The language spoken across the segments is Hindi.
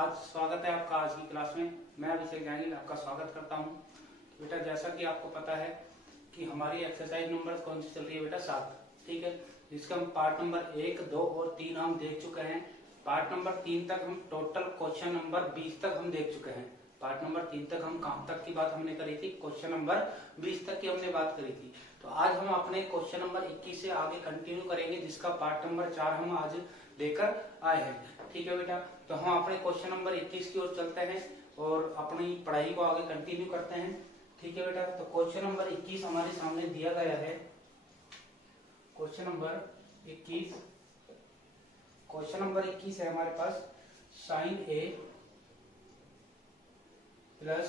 आज स्वागत है आपका आज की क्लास में। मैं अभिषेक जांगिल आपका स्वागत करता हूं। बेटा जैसा कि आपको पता है कि हमारी एक्सरसाइज नंबर कौन सी चल रही है बेटा 7, ठीक है। जिसका हम पार्ट नंबर 1, 2 और 3 हम देख चुके हैं। पार्ट नंबर 3 तक हम टोटल क्वेश्चन नंबर 20 तक हम देख चुके हैं। पार्ट नंबर 3 तक हम कहां तक की बात हमने करी थी? क्वेश्चन नंबर 20 तक की हमने बात करी थी। तो आज हम अपने क्वेश्चन नंबर 21 से आगे कंटिन्यू करेंगे, जिसका पार्ट नंबर 4 हम आज लेकर आए हैं, ठीक है बेटा। तो हम अपने क्वेश्चन नंबर 21 की ओर चलते हैं और अपनी पढ़ाई को आगे कंटिन्यू करते हैं, ठीक है बेटा। तो क्वेश्चन नंबर 21 हमारे सामने दिया गया है। क्वेश्चन नंबर 21 है हमारे पास sin A plus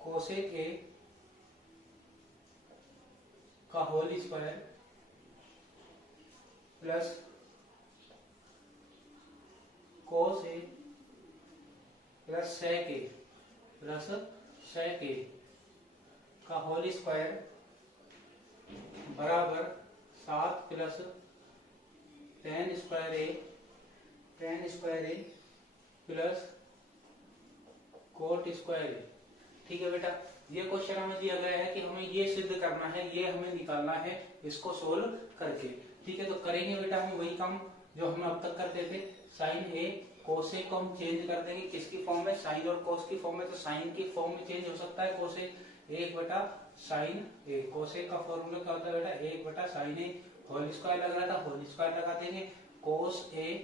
cosec A का whole square plus cos A plus sec A का होल स्क्वायर बराबर 7 plus tan square A plus cot square A, ठीक है बेटा। ये क्वेश्चन हमें दिया गया है कि हमें ये सिद्ध करना है, ये हमें निकालना है इसको सोल्व करके, ठीक है। तो करेंगे बेटा हम वही काम जो हम अब तक करते थे। साइन ए कोसे को हम चेंज कर देंगे किसकी फॉर्म में? साइन और कोस की फॉर्म में। तो साइन की फॉर्म में चेंज हो सकता है कोसे 1 बटा साइन ए। कोसे का फॉर्मूला क्या होता है बेटा? 1 बटा साइन ए होल स्क्वायर लग रहा था, होल स्क्वायर लगा देंगे। कोस ए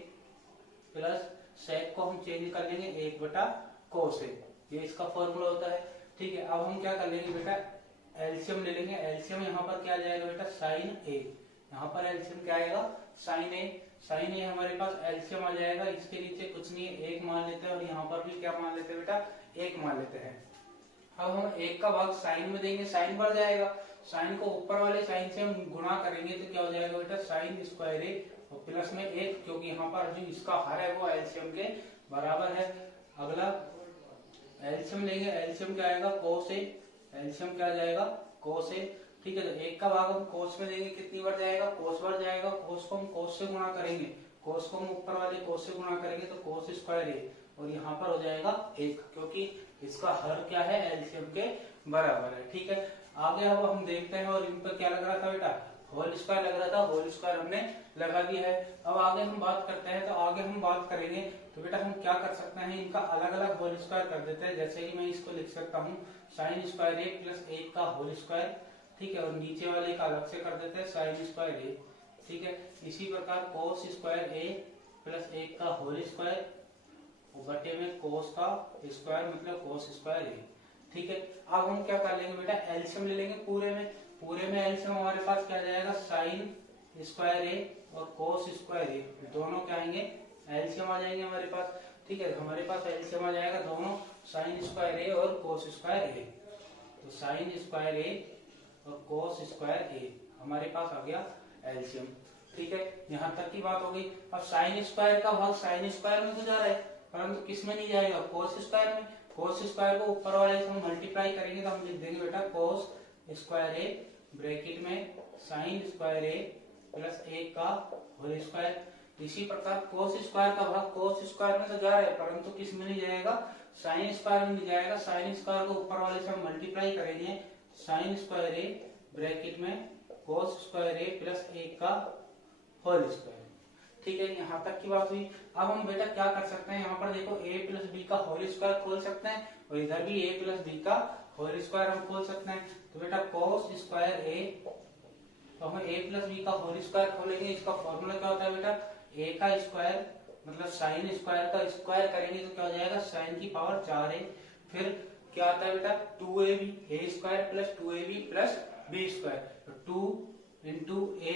प्लस सेक को हम चेंज कर लेंगे 1 बटा कोस ए, ये इसका फॉर्मूला होता है, ठीक है। अब हम क्या कर लेंगे बेटा? एलसीएम ले लेंगे। एलसीएम यहाँ पर क्या आ जाएगा बेटा? साइन ए। यहाँ पर एलसीएम क्या आएगा? साइन ए हमारे पास एलसीएम आ जाएगा। इसके नीचे कुछ नहीं है, 1 मान लेते हैं और यहाँ पर भी क्या मान लेते हैं बेटा? 1 मान लेते हैं। अब हम 1 का भाग साइन में देंगे, साइन बढ़ जाएगा। साइन को ऊपर वाले साइन से हम गुणा करेंगे तो क्या हो जाएगा बेटा? साइन स्क्वायर ए और प्लस में 1, क्योंकि यहाँ पर जो इसका हर है वो एलसीएम के बराबर है। अगला एलसीएम लेंगे। एलसीएम क्या आएगा? कोस ए। एलसीएम क्या आ जाएगा? कोस ए, ठीक है। तो 1 का भाग हम कोस में देंगे, कितनी बढ़ जाएगा? कोस बढ़ जाएगा। कोस को हम कोस से गुणा करेंगे, कोस को हम ऊपर वाले कोस से गुणा करेंगे तो कोस स्क्वायर ए और यहाँ पर हो जाएगा 1, क्योंकि इसका हर क्या है? एलसीएम के बराबर है, ठीक है। आगे अब हम देखते हैं और इन पर क्या लग रहा था बेटा? होल स्क्वायर लग रहा था, होल स्क्वायर हमने लगा दिया है। अब आगे हम बात करते हैं, तो आगे हम बात करेंगे तो बेटा हम क्या कर सकते हैं? इनका अलग अलग होल स्क्वायर कर देते हैं। जैसे कि मैं इसको लिख सकता हूँ साइन स्क्वायर ए प्लस 1 का होल स्क्वायर, ठीक है। और नीचे वाले का अलग से कर देते हैं साइन स्क्वायर ए, ठीक है। इसी प्रकार कोस स्क्वायर ए प्लस 1 का होल स्क्वायर बटे में कोस का स्क्वायर मतलब कोस स्क्वायर ए, ठीक है। अब हम क्या कर लेंगे बेटा? एलसीएम ले लेंगे पूरे में एलसीएम हमारे पास क्या जाएगा? साइन स्क्वायर ए और कोस स्क्वायर ए दोनों क्या आएंगे? एलसीएम आ जाएंगे हमारे पास, ठीक है। हमारे पास एलसीएम आ जाएगा दोनों साइन स्क्वायर ए और कोस स्क्वायर ए। तो साइन स्क्वायर ए और कोस स्क्वायर ए हमारे पास आ गया एलसीएम, ठीक है। यहां तक की बात हो गई। अब साइन स्क्वायर का भाग साइन स्क्वायर में तो जा रहा है, परंतु किस में नहीं जाएगा? कोस स्क्वायर में। कोस स्क्वायर को ऊपर वाले से हम मल्टीप्लाई करेंगे तो हम लिख देंगे बेटा कोस स्क्वायर ए ब्रैकेट में साइन स्क्वायर ए प्लस 1 का होल स्क्वायर। इसी प्रकार कोस स्क्वायर का भाग कोस स्क्वायर में तो जा रहा है, परंतु किस में नहीं जाएगा? साइन स्क्वायर में नहीं जाएगा। साइन स्क्वायर को ऊपर वाले से हम मल्टीप्लाई करेंगे साइन स्क्वायर ए ब्रैकेट में कोस स्क्वायर ए प्लस 1 का होल स्क्वायर, ठीक है। यहाँ तक की बात हुई। अब हम बेटा क्या कर सकते हैं? यहाँ पर देखो a प्लस बी का होल स्क्वायर खोल सकते हैं और इधर भी a प्लस बी का होल स्क्वायर हम खोल सकते हैं। तो बेटा कोस स्क्वायर a, तो हम a प्लस बी का होल स्क्वायर खोलेंगे। इसका फॉर्मूला क्या होता है बेटा? a का स्क्वायर मतलब साइन स्क्वायर का स्क्वायर करेंगे तो क्या हो जाएगा? साइन की पावर 4a। फिर क्या आता है बेटा? 2ab, a square plus 2ab plus b square. तो 2 इंटू a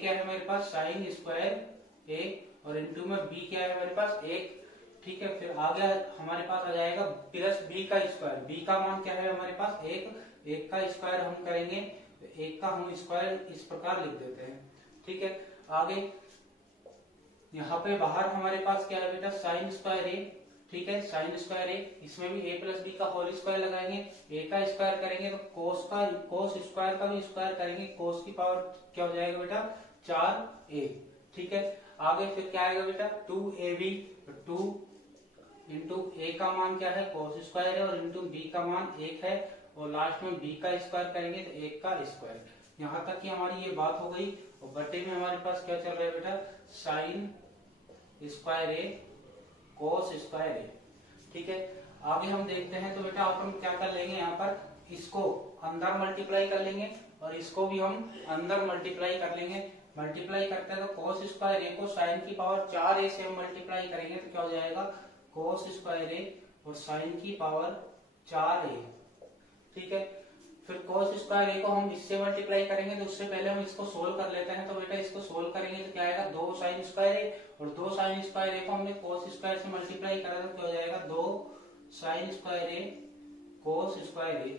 क्या है हमारे पास? साइन स्क्वायर a और इंटू में b क्या है हमारे पास? 1, ठीक है। फिर आगे हमारे पास आ जाएगा प्लस b का स्क्वायर। b का मान क्या है हमारे पास? 1 का स्क्वायर हम करेंगे तो 1 का हम स्क्वायर इस प्रकार लिख देते हैं, ठीक है। आगे यहाँ पे बाहर हमारे पास क्या है बेटा? साइन स्क्वायर ए, ठीक है। साइन स्क्वायर ए, इसमें भी a प्लस बी का होल स्क्वायर लगाएंगे। a का स्क्वायर करेंगे तो कोस स्क्वायर का भी स्क्वायर करेंगे। कोस की पावर क्या हो जाएगा बेटा? 4a, ठीक है। आगे फिर क्या आएगा बेटा? 2ab, 2 इंटू ए का मान क्या है cos स्क्वायर है और इंटू बी का मान 1 है और लास्ट में बी का स्क्वायर करेंगे तो 1 का स्क्वायर। यहाँ तक की हमारी ये बात हो गई और बटे में हमारे पास क्या चल रहा है बेटा साइन स्क्वायर ए cos स्क्वायर ए। ठीक है, आगे हम देखते हैं तो बेटा अपन क्या कर लेंगे, यहाँ पर इसको अंदर मल्टीप्लाई कर लेंगे और इसको भी हम अंदर मल्टीप्लाई कर लेंगे। मल्टीप्लाई करते हैं तो cos स्क्वायर ए को साइन की पावर 4a से हम मल्टीप्लाई करेंगे तो क्या हो जाएगा cos स्क्वायर ए और साइन की पावर 4a। ठीक है, फिर cos स्क्वायर ए को हम इससे मल्टीप्लाई करेंगे तो उससे पहले हम इसको सोल्व कर लेते हैं। तो बेटा इसको सोल्व करेंगे तो क्या आएगा 2 साइन स्क्वायर ए और 2 साइन स्क्वायर ए को हमने cos स्क्वायर से मल्टीप्लाई करा तो क्या हो जाएगा 2 साइन स्क्वायर ए cos स्क्वायर ए।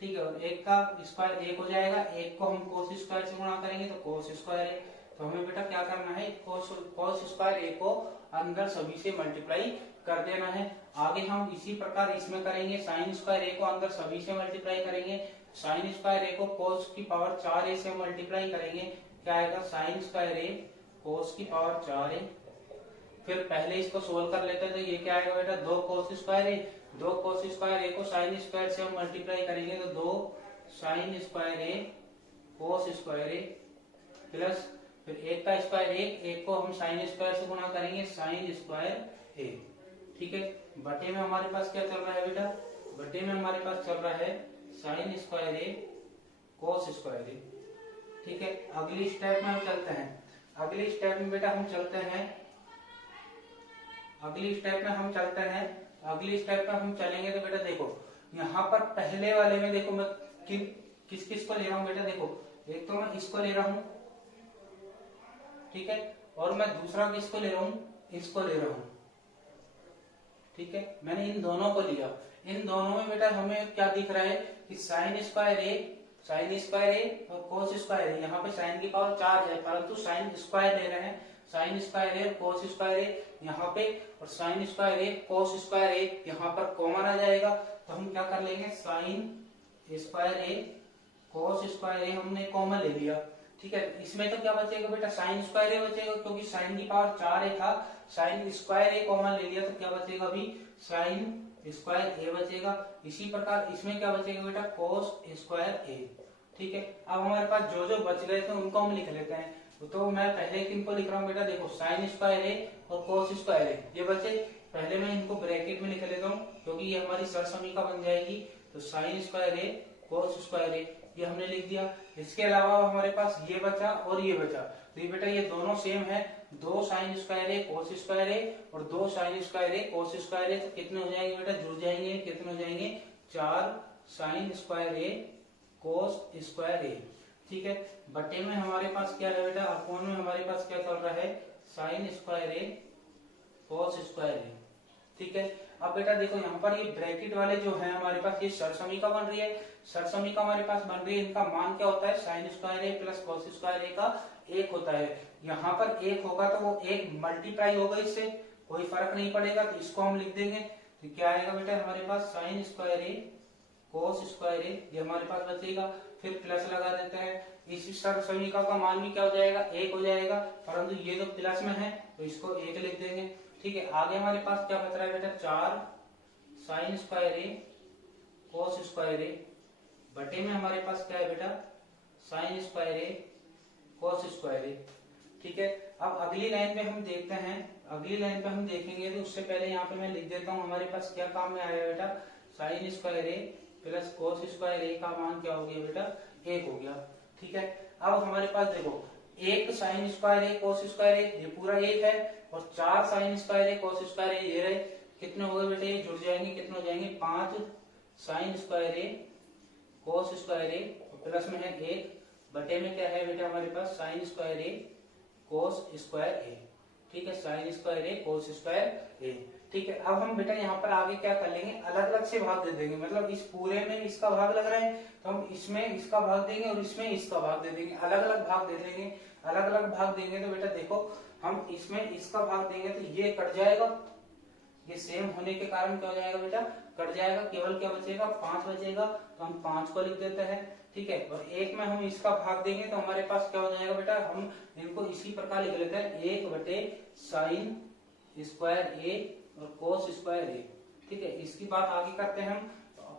ठीक है, और एक का स्क्वायर एक हो जाएगा, एक को हम cos स्क्वायर से गुणा करेंगे तो cos स्क्वायर ए। तो हमें बेटा क्या करना है cos स्क्वायर ए को अंदर सभी से मल्टीप्लाई कर देना है। आगे हम इसी प्रकार इसमें करेंगे, साइन स्क्वायर ए को अंदर सभी से मल्टीप्लाई करेंगे, साइन स्क्वायर ए को cos की पावर 4a से मल्टीप्लाई करेंगे, क्या आएगा साइन स्क्वायर ए cos की पावर 4a। फिर पहले इसको सोल्व कर लेते हैं तो ये क्या आएगा बेटा 2 cos स्क्वायर ए, 2 cos स्क्वायर ए को साइन स्क्वायर से हम मल्टीप्लाई करेंगे तो 2 साइन स्क्वायर ए cos स्क्वायर ए प्लस फिर एक का स्क्वायर एक को हम साइन स्क्वायर से गुणा करेंगे साइन स्क्वायर ए। ठीक है, बटे में हमारे पास क्या चल रहा है बेटा, बटे में हमारे पास चल रहा है साइन स्क्वायर ए cos स्क्वायर ए। ठीक है, अगली स्टेप में हम चलते हैं। अगली स्टेप में बेटा हम चलते हैं, अगली स्टेप में हम चलते हैं, अगली स्टेप में हम चलेंगे तो बेटा देखो यहाँ पर पहले वाले में देखो मैं किस किस को ले रहा हूँ बेटा, देखो एक तो मैं इसको ले रहा हूँ, ठीक है, और मैं दूसरा किसको ले रहा हूँ, इसको ले रहा हूँ। ठीक है, मैंने इन दोनों को लिया, इन दोनों में बेटा हमें क्या दिख रहा है कि साइन स्क्वायर ए और cos स्क्वायर ए, यहाँ पे साइन की पावर 4 है परंतु साइन स्क्वायर ले रहे हैं, साइन स्क्वायर ए cos स्क्वायर ए यहाँ पे और साइन स्क्वायर ए cos स्क्वायर ए यहाँ पर कॉमन आ जाएगा तो हम क्या कर लेंगे साइन स्क्वायर ए cos स्क्वायर ए हमने कॉमन ले लिया। ठीक है, इसमें तो क्या बचेगा बेटा साइन स्क्वायर ए बचेगा क्योंकि साइन की पावर 4 था, साइन स्क्वायर ए कॉमन ले लिया तो क्या बचेगा अभी साइन स्क्वायर ए बचेगा। इसी प्रकार इसमें क्या बचेगा बेटा cos स्क्वायर ए। ठीक है, अब हमारे पास जो जो बच गए थे उनको हम लिख लेते हैं। तो मैं पहले किनको लिख रहा हूँ बेटा, देखो साइन स्क्वायर ए और cos स्क्वायर ए ये बचे, पहले मैं इनको ब्रैकेट में लिख लेता हूँ क्योंकि ये हमारी सरसमीका बन जाएगी। तो साइन स्क्वायर ए cos स्क्वायर ए ये हमने लिख दिया। इसके अलावा हमारे पास ये बचा और ये बचा, तो ये बेटा ये दोनों सेम है, 2 साइन स्क्वायर ए cos स्क्वायर ए और 2 साइन स्क्वायर ए cos स्क्वायर ए, तो कितने हो जाएंगे बेटा जुड़ जाएंगे, कितने हो जाएंगे 4 साइन स्क्वायर ए cos स्क्वायर ए। ठीक है, बटे में हमारे पास क्या है बेटा, अपोन में हमारे पास क्या चल रहा है साइन स्क्वायर ए cos स्क्वायर ए। ठीक है, अब बेटा देखो यहाँ पर ये ब्रैकेट वाले जो है हमारे पास ये सरसमीका बन रही है, सरसमीका हमारे पास बन रही है, इनका मान क्या होता है साइन स्क्वायर ए प्लस cos स्क्वायर ए का 1 होता है। यहाँ पर 1 होगा तो वो 1 मल्टीप्लाई होगा, इससे कोई फर्क नहीं पड़ेगा तो इसको हम लिख देंगे। तो क्या आएगा बेटा हमारे पास साइन स्क्वायर ए cos स्क्वायर ए ये हमारे पास बचेगा, फिर प्लस लगा देते हैं, इस सरसमीका का मान भी क्या हो जाएगा 1 हो जाएगा, परंतु ये तो प्लस में है तो इसको 1 लिख देंगे। ठीक है, आगे हमारे पास क्या बच रहा है बेटा 4 साइन स्क्वायर ए cos स्क्वायर ए बटे में हमारे पास क्या है बेटा साइन स्क्वायर ए cos स्क्वायर ए। ठीक है, अब अगली लाइन पे हम देखते हैं, अगली लाइन पे हम देखेंगे तो उससे पहले यहाँ पे मैं लिख देता हूँ हमारे पास क्या काम में आया बेटा साइन स्क्वायर ए प्लस cos स्क्वायर ए का मान क्या हो गया बेटा 1 हो गया। ठीक है, अब हमारे पास देखो 1 साइन स्क्वायर ए cos स्क्वायर ए ये पूरा 1 है और 4 साइन स्क्वायर ए cos स्क्वायर ए ये रहे, कितने हो गए बेटा ये जुड़ जाएंगे, कितने हो जाएंगे 5 साइन स्क्वायर ए cos स्क्वायर ए प्लस में है 1 बटे में क्या है बेटा हमारे पास साइन स्क्वायर ए cos स्क्वायर ए। ठीक है, साइन स्क्वायर ए cos स्क्वायर ए। ठीक है, अब हम बेटा यहाँ पर आगे क्या कर लेंगे अलग अलग से भाग दे देंगे, मतलब इस पूरे में इसका भाग लग रहा है तो हम इसमें इसका भाग देंगे और इसमें इसका भाग दे देंगे, अलग अलग भाग दे देंगे। अलग अलग भाग देंगे तो बेटा देखो हम इसमें इसका भाग देंगे तो ये कट जाएगा, ये सेम होने के कारण क्या हो जाएगा बेटा कट जाएगा, केवल क्या बचेगा 5 बचेगा, तो हम 5 को लिख देते हैं। ठीक है, और 1 में हम इसका भाग देंगे तो हमारे पास क्या हो जाएगा बेटा, हम इनको इसी प्रकार लिख लेते हैं 1 बटे साइन स्क्वायर ए और कोस स्क्वायर ए। ठीक है, इसकी बात आगे करते हैं हम।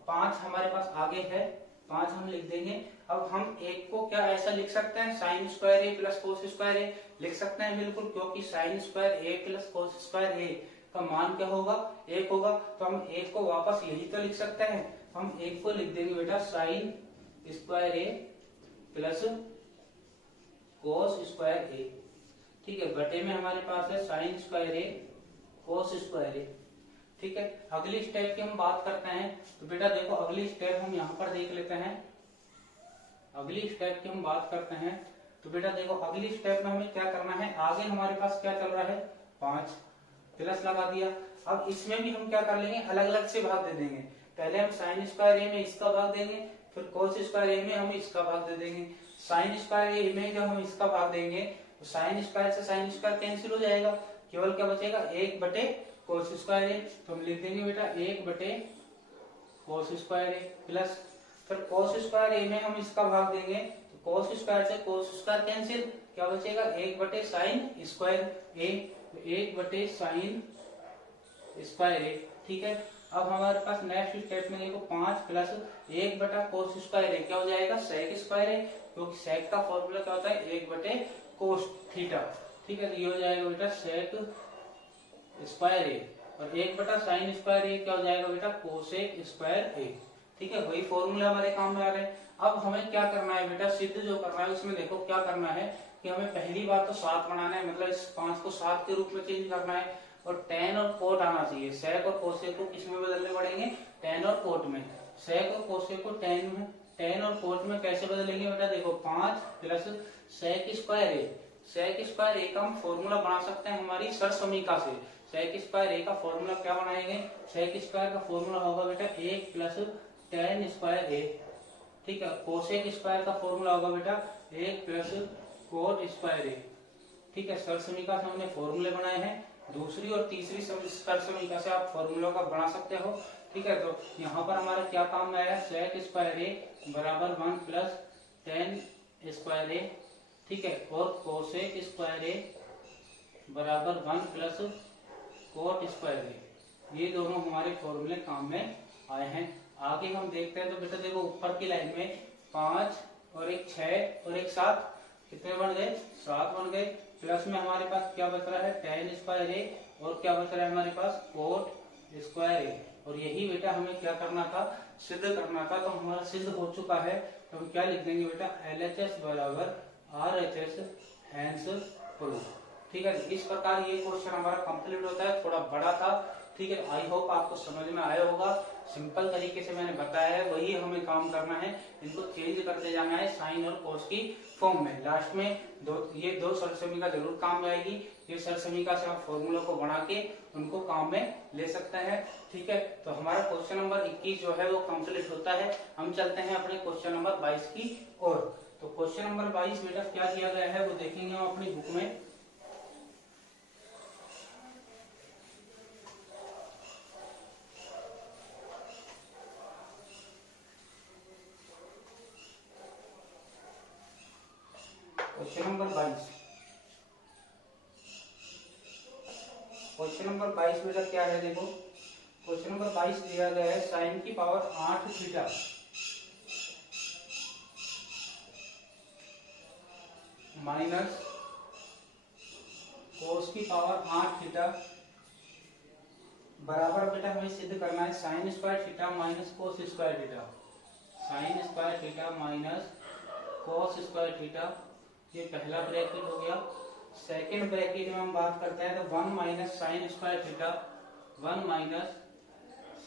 5 हमारे पास आगे है, 5 हम लिख देंगे। अब हम एक को क्या ऐसा लिख सकते हैं, साइन स्क्वायर ए प्लस कोस स्क्वायर ए लिख सकते हैं बिल्कुल, क्योंकि साइन स्क्वायर ए प्लस कोस स्क्वायर ए का मान क्या होगा, 1 होगा। तो हम 1 को वापस यही तो लिख सकते हैं, हम 1 को लिख देंगे बेटा साइन स्क्वायर ए प्लस कोस स्क्वायर ए। ठीक है, बटे में हमारे पास है साइन स्क्वायर ए कोस स्क्वायर ए। ठीक है, अगली स्टेप की हम बात करते हैं। तो बेटा देखो अगली स्टेप हम यहाँ पर देख लेते हैं। अगली स्टेप की हम बात करते हैं। तो बेटा देखो अगली स्टेप में हमें क्या करना है, आगे हमारे पास क्या चल रहा है, 5 प्लस लगा दिया। अब इसमें भी हम क्या कर लेंगे, अलग अलग से भाग दे देंगे। पहले हम साइन स्क्वायर ए में इसका भाग देंगे, फिर कोस स्क्वायर ए में हम इसका भाग दे देंगे। साइन स्क्वायर ए में जब हम इसका भाग देंगे तो साइन स्क्वायर से साइन स्क्वायर कैंसिल हो जाएगा, केवल क्या बचेगा, 1 बटे कोस स्क्वायर ए। तो हम लिख देंगे बेटा 1 बटे कोस स्क्वायर ए प्लस, फिर कोस स्क्वायर ए में हम इसका भाग देंगे तो कोस स्क्वायर से कोस स्क्वायर कैंसिल, क्या बचेगा, 1 बटे साइन स्क्वायर ए। 1 बटे साइन स्क्वायर ए। ठीक है, अब हमारे पास नेक्स्ट स्टेप में देखो 5 प्लस 1 बटा कोस स्क्वायर ए क्या हो जाएगा, सेक स्क्वायर ए, क्योंकि सेक का फॉर्मूला क्या होता है, 1 बटे कोस थीटा। ठीक है, तो ये हो जाएगा बेटा सेक स्क्वायर ए, और 1 बटा साइन स्क्वायर ए क्या हो जाएगा बेटा, कोसेक स्क्वायर ए। ठीक है, वही फॉर्मूला हमारे काम में आ रहे हैं। अब हमें क्या करना है बेटा, सिद्ध जो करना है उसमें देखो क्या करना है कि हमें पहली बात तो 7 बनाना है, मतलब इस 5 को 7 के रूप में चेंज करना है, और tan और कोट आना चाहिए। सेक और कोसेक को किस में बदलने पड़ेंगे, tan और कोट में। सेक और कोसेक को tan और कोट में कैसे बदलेंगे बेटा, देखो 5 प्लस सेक स्क्वायर ए। सेक स्क्वायर ए का हम फॉर्मूला बना सकते हैं हमारी सरसमीका से। सेक स्क्वायर ए का फॉर्मूला क्या बनाएंगे, सेक स्क्वायर का फॉर्मूला होगा बेटा 1 प्लस tan स्क्वायर ए। ठीक है, कोसेक स्क्वायर का फॉर्मूला होगा बेटा 1 प्लस कोट स्क्वायर ए। ठीक है, सरसमीका से हमने फॉर्मूले बनाए हैं, दूसरी और तीसरी सरसमीका से आप फॉर्मूलों का बना सकते हो। ठीक है, तो यहाँ पर हमारा क्या काम में आया, सेक स्क्वायर ए बराबर 1 प्लस tan स्क्वायर ए। ठीक है, और कोसेक स्क्वायर ए बराबर 1 प्लस कोट स्क्वायर ए। ये दोनों हमारे फॉर्मूले काम में आए हैं। आगे हम देखते हैं। तो बेटा देखो ऊपर की लाइन में 5 और एक 6 और एक 7 कितने बन गए, 7 बन गए। प्लस में हमारे पास क्या बच रहा है, tan स्क्वायर ए, और क्या बच रहा है हमारे पास, कोट स्क्वायर ए। और यही बेटा हमें क्या करना था, सिद्ध करना था। तो हमारा सिद्ध हो चुका है। तो हम क्या लिख देंगे बेटा, LHS बराबर RHS हैंस प्रूफ। ठीक है, इस प्रकार ये क्वेश्चन हमारा कंप्लीट होता है। थोड़ा बड़ा था, ठीक है, आई होप आपको समझ में आया होगा। सिंपल तरीके से मैंने बताया है, वही हमें काम करना है। इनको चेंज करते जाना है साइन और कोस की फॉर्म में। लास्ट में ये दो सरसमीका जरूर काम में आएगी। ये सरसमीका से आप फॉर्मूला को बना के उनको काम में ले सकते हैं। ठीक है, तो हमारा क्वेश्चन नंबर 21 जो है वो कंप्लीट होता है। हम चलते हैं अपने क्वेश्चन नंबर 22 की ओर। तो क्वेश्चन नंबर 22 बेटा क्या दिया गया है वो देखेंगे हम अपनी बुक में। क्वेश्चन नंबर 22, क्वेश्चन नंबर 22 बेटा क्या है, देखो क्वेश्चन नंबर 22 दिया गया है साइन की पावर 8 थीटा माइनस कोस की पावर 8 थीटा बराबर बेटा हमें सिद्ध करना है साइन स्क्वायर थीटा माइनस कोस square theta. Sine square theta minus कोस स्क्वायर थीटा, ये पहला ब्रैकेट हो गया। सेकेंड ब्रैकेट में हम बात करते हैं तो 1 minus sign square theta, 1 minus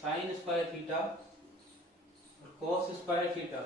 sign square theta cos square theta,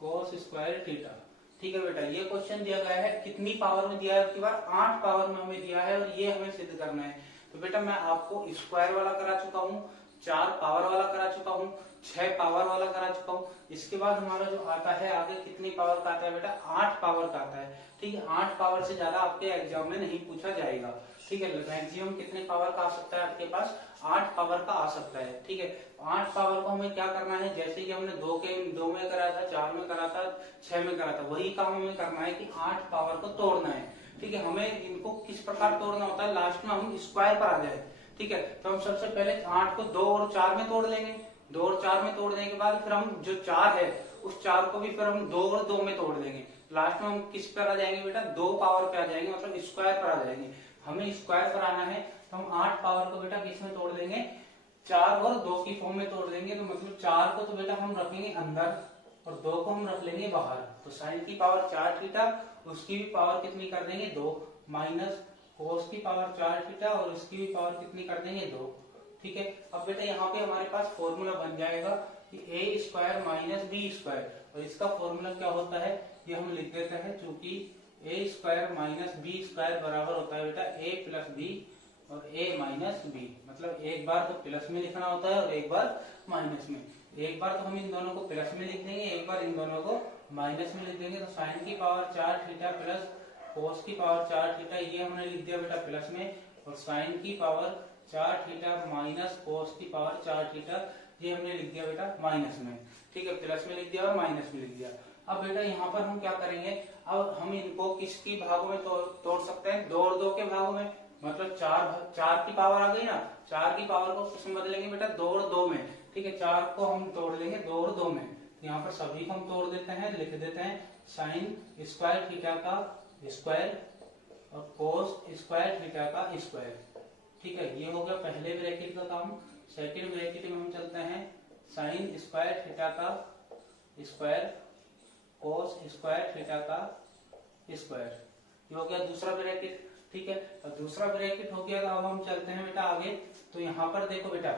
cos square theta. ठीक है बेटा, ये क्वेश्चन दिया गया है, कितनी पावर में दिया है, आपकी बार 8 पावर में हमें दिया है, और ये हमें सिद्ध करना है। तो बेटा मैं आपको स्क्वायर वाला करा चुका हूँ, 4 पावर वाला करा चुका हूँ, 6 पावर वाला करा चुका हूँ। इसके बाद हमारा जो आता है आगे कितनी पावर का आता है बेटा, 8 पावर का आता है। ठीक है, 8 पावर से ज्यादा आपके एग्जाम में नहीं पूछा जाएगा। ठीक है, मैक्सिमम कितने पावर का आ सकता है आपके पास, 8 पावर का आ सकता है। ठीक है, 8 पावर को हमें क्या करना है, जैसे कि हमने 2 में करा था, 4 में करा था, 6 में करा था, वही काम हमें करना है कि 8 पावर को तोड़ना है। ठीक है, हमें इनको किस प्रकार तोड़ना होता है, लास्ट में हम स्क्वायर पर आ जाए। ठीक है, तो हम सबसे पहले 8 को 2 और 4 में तोड़ लेंगे। 2 और 4 में तोड़ने के बाद फिर हम जो 4 है उस 4 को भी फिर हम 2 और 2 में तोड़ देंगे। लास्ट में हम किस पर आ जाएंगे बेटा, 2 पावर पे आ जाएंगे, मतलब स्क्वायर पर आ जाएंगे। हमें स्क्वायर पर आना है तो हम 8 पावर को बेटा किस में तोड़ देंगे, 4 और 2 की फॉर्म में तोड़ देंगे। तो मतलब 4 को तो बेटा हम रखेंगे अंदर और 2 को हम रख लेंगे बाहर। तो साइन की पावर 4 थीटा, उसकी भी पावर कितनी कर देंगे 2, माइनस कोस की पावर 4 थीटा और उसकी भी पावर कितनी कर देंगे 2। ठीक है, अब बेटा यहाँ पे हमारे पास फॉर्मूला बन जाएगा कि ए स्क्वायर माइनस बी स्क्वायर, और इसका फॉर्मूला क्या होता है ये हम लिख देते हैं, चूंकि ए स्क्वायर माइनस बी स्क्वायर बराबर होता है बेटा ए प्लस बी और ए माइनस बी। मतलब एक बार तो प्लस में लिखना होता है और एक बार माइनस में। एक बार तो हम इन दोनों को प्लस में लिख देंगे, एक बार इन दोनों को माइनस में लिख देंगे। तो साइन की पावर 4 थीटा प्लस कोस की पावर 4 थीटा, ये हमने लिख दिया बेटा प्लस में, और साइन की पावर 4 थीटा माइनस कोस की पावर 4 थीटा, ये हमने लिख दिया बेटा माइनस में। ठीक है, प्लस में लिख दिया और माइनस में लिख दिया। अब बेटा यहाँ पर हम क्या करेंगे, अब हम इनको किसकी भागों में तोड़ सकते हैं, 2 और 2 के भागों में। मतलब 4 की पावर आ गई ना, 4 की पावर को किसमें बदलेंगे बेटा, 2 और 2 में। ठीक है, 4 को हम तोड़ लेंगे 2 और 2 में। यहाँ पर सभी को हम तोड़ देते हैं, लिख देते हैं साइन स्क्वायर थीटा का स्क्वायर और कोस स्क्वायर थीटा का स्क्वायर। ठीक है, ये हो गया पहले ब्रैकेट का काम। सेकंड ब्रैकेट में हम चलते हैं साइन स्क्वायर थीटा का स्क्वायर कोस स्क्वायर थीटा का स्क्वायर, ये हो गया दूसरा ब्रैकेट। ठीक है, अब दूसरा ब्रैकेट हो गया, अब हम चलते हैं बेटा आगे। तो यहाँ पर देखो बेटा,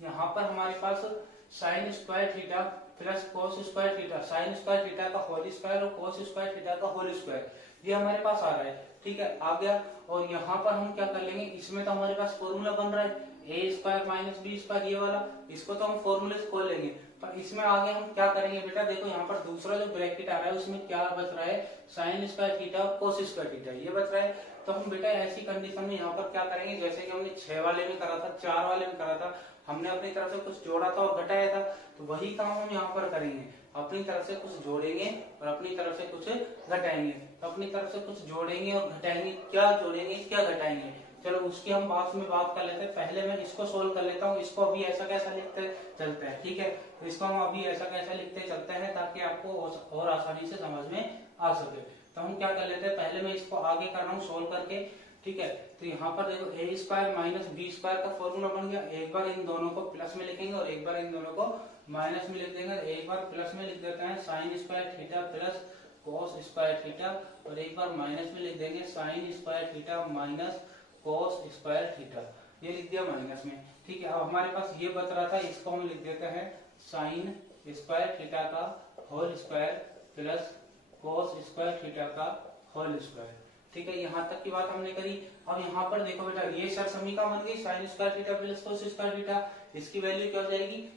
यहाँ पर हमारे पास sine square theta plus cos square theta, sine square theta का होल स्क्वायर और कोस स्क्वायर थीटा का होल स्क्वायर, ये हमारे पास आ रहा है। ठीक है, आ गया। और यहाँ पर हम क्या कर लेंगे, इसमें तो हमारे पास फॉर्मूला बन रहा है ए स्क्वायर माइनस बी स्क्वायर, ये वाला, इसको तो हम फॉर्मूले से खोल लेंगे। पर इसमें आगे हम क्या करेंगे बेटा, देखो यहाँ पर दूसरा जो ब्रैकेट आ रहा है उसमें क्या बच रहा है, साइन स्क्वायर थीटा और कोस स्क्वायर थीटा, ये बच रहा है। तो हम बेटा ऐसी कंडीशन में यहाँ पर क्या करेंगे, जैसे कि हमने 6 वाले में करा था, 4 वाले में करा था, हमने अपनी तरफ से कुछ जोड़ा था और घटाया था, तो वही काम हम यहाँ पर करेंगे। अपनी तरफ से कुछ जोड़ेंगे और अपनी तरफ से कुछ घटाएंगे। तो अपनी तरफ से कुछ जोड़ेंगे और घटाएंगे, क्या जोड़ेंगे क्या घटाएंगे, चलो उसकी हम बाद में बात कर लेते हैं। पहले मैं इसको सोल्व कर लेता हूँ, इसको अभी ऐसा कैसा लिखते चलते हैं। ठीक है, तो इसको हम अभी ऐसा कैसा लिखते चलते हैं ताकि आपको और आसानी से समझ में आ सके। तो हम क्या कर लेते हैं, पहले मैं इसको आगे कर रहा हूँ सोल्व करके। ठीक है, तो यहाँ पर देखो ए स्क्वायर माइनस बी स्क्वायर का फॉर्मूला बन गया। एक बार इन दोनों को प्लस में लिखेंगे और एक बार इन दोनों को माइनस में लिख देंगे। एक बार प्लस में लिख देते हैं sine square theta plus cos square theta, और एक बार माइनस में लिख देंगे साइन स्क्वायर थीटा माइनस कोस स्क्वायर थीटा, ये लिख दिया माइनस में। ठीक है, अब हमारे पास ये बच रहा था, इसको हम लिख देते हैं साइन स्क्वायर थीटा का whole square plus cos square theta का होल स्क्वायर। ठीक है, यहाँ तक की बात हमने करी। अब यहाँ पर देखो बेटा, ये सरसमीका बन गई sign square theta plus cos square theta, इसकी वैल्यू क्या हो जाएगी,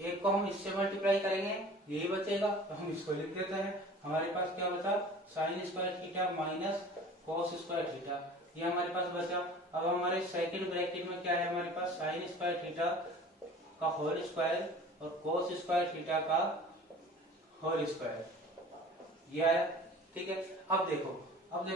एक को हम इससे मल्टीप्लाई करेंगे, यही बचेगा, तो हम इसको लिख देते हैं। हमारे पास क्या बचा, साइन स्क्वायर थीटा माइनस कोस स्क्वायर थीटा, ये हमारे पास बचा। अब हमारे सेकंड ब्रैकेट में क्या है, हमारे पास साइन स्क्वायर थीटा का होल स्क्वायर और कोस स्क्वायर थीटा का होल स्क्वायर, ये आया। ठीक है, अब देखो